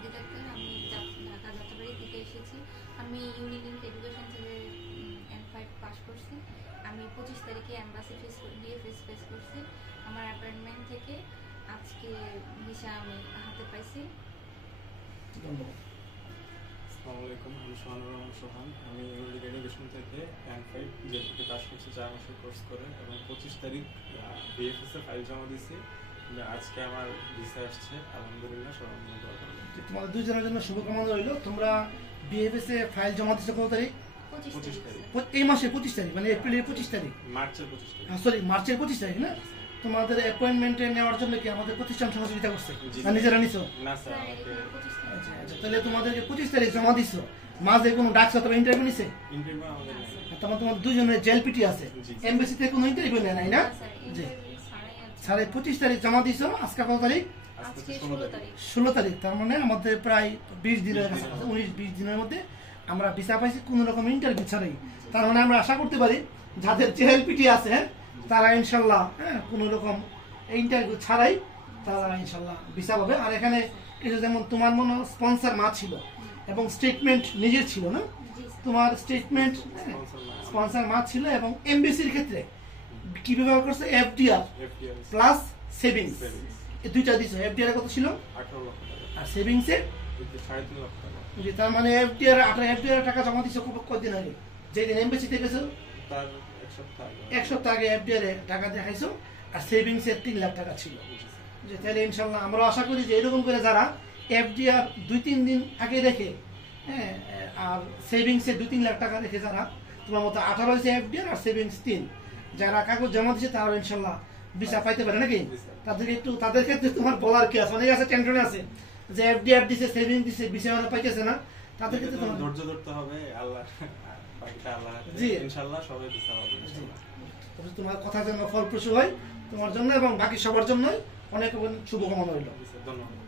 সাজিদ আক্তার। আমি ঢাকা যাত্রাবাড়ি থেকে এসেছি। আমি ইউনিক এডুকেশন থেকে N5 পাস করছি। আমি 25 তারিখে এমবাসি ফেস ডিএফএস ফেস করছি। আমার অ্যাপয়েন্টমেন্ট থেকে আজকে ভিসা আমি হাতে পাইছি। ধন্যবাদ। আসসালামু আলাইকুম, আমি সোহানুর রহমান সোহান। আমি ইউনিক এডুকেশন থেকে N5 জেপিতে পাস করছি 4 মাসের কোর্স করে, এবং 25 তারিখ বিএফএস এ ফাইল জমা দিয়েছি। আজকে আমার ভিসা আসছে, আলহামদুলিল্লাহ। সবাই দোয়া করবেন। তোমাদের দুজনের জন্য শুভকামনা রইল। তোমরা বিএফএস এ ফাইল জমা দিচ্ছ কত তারিখ? 25 তারিখ। এই মাসের 25 তারিখ, মানে এপ্রিলের 25 তারিখ, মার্চের 25 তারিখ। সরি মার্চের 25 তারিখ না? তোমাদের অ্যাপয়েন্টমেন্টে নেওয়ার জন্য কি আমাদের প্রতিষ্ঠান সহযোগিতা করছে না নিজেরা নিছো? না স্যার, আমাকে আচ্ছা আচ্ছা, তাহলে তোমাদেরকে 25 তারিখ জমা দিছো, মাঝে কোনো ডাকছো তবে ইন্টারভিউ নিছে? ইন্টারভিউ আমাদের নেই। তোমার দুজনের জেলপিটি আছে, জি। এমবাসিতে কোনো ইন্টারভিউ নেয় নাই না? জি, 25 তারিখ জমা দিছো। আজকে কত তারিখ? আজকে 16 তারিখ। 16 তারিখ, তার মানে আমাদের প্রায় 20 দিনের কাছে, 19-20 দিনের মধ্যে আমরা ভিসা পাইছি কোনো রকম ইন্টারভিউ ছাড়াই। তার মানে আমরা আশা করতে পারি যাদের জেএলপিটি আছে তারা ইনশাল্লাহ কোনো রকম ইন্টারভিউ ছাড়াই তারা ইনশাল্লাহ ভিসা পাবে। আর এখানে কিছু যেমন তোমার মনে স্পন্সর মা ছিল এবং স্টেটমেন্ট নিজের ছিল না? তোমার স্টেটমেন্ট স্পন্সর মা ছিল, এবং এমবিসির ক্ষেত্রে কি ব্যবহার করছে? এফডিআর প্লাস সেভিংস, এই দুইটা দিছো। এফডিআর কত ছিল? 18 লক্ষ টাকা, আর সেভিংসে 3.5 লক্ষ টাকা। জি, তার মানে এফডিআর টাকা জমা দিছো কতদিন আগে? যেদিন এমবিসিতে গেছো তার এক সপ্তাহ আগে। 1 সপ্তাহ আগে এফডিআর টাকা দেখাইছো, আর সেভিংসে 3 লাখ টাকা ছিল। যে তাহলে ইনশাল্লাহ আমরা আশা করি যে এরকম করে যারা এফডিআর 2-3 দিন আগে রেখে, হ্যাঁ, আর সেভিংসে 2-3 লাখ টাকা রেখে যারা, তোমার মতো 18 হয়েছে এফডিআর আর সেভিংস 3, যারা কাগজ জমা দিচ্ছে তারা ইনশাল্লাহ ভিসা পাইতে পারে নাকি? তাদেরকে একটু, তাদের ক্ষেত্রে তোমার বলার কি আছে? অনেকে আছে টেনশনে আছে যে এফডিআর দিছে, সেভিংস দিছে, ভিসা ওরা পাইতেছে না। তাদের ক্ষেত্রে তোমার ধৈর্য ধরতে হবে, আল্লাহ বাকিটা আল্লাহ হাতে। জি। ইনশাআল্লাহ সবাই ভিসা পাবে ইনশাআল্লাহ। তবে তোমার কথা যেন ফলপ্রসূ হয় তোমার জন্য এবং বাকি সবার জন্যই। অনেক অনেক শুভকামনা রইল। ধন্যবাদ।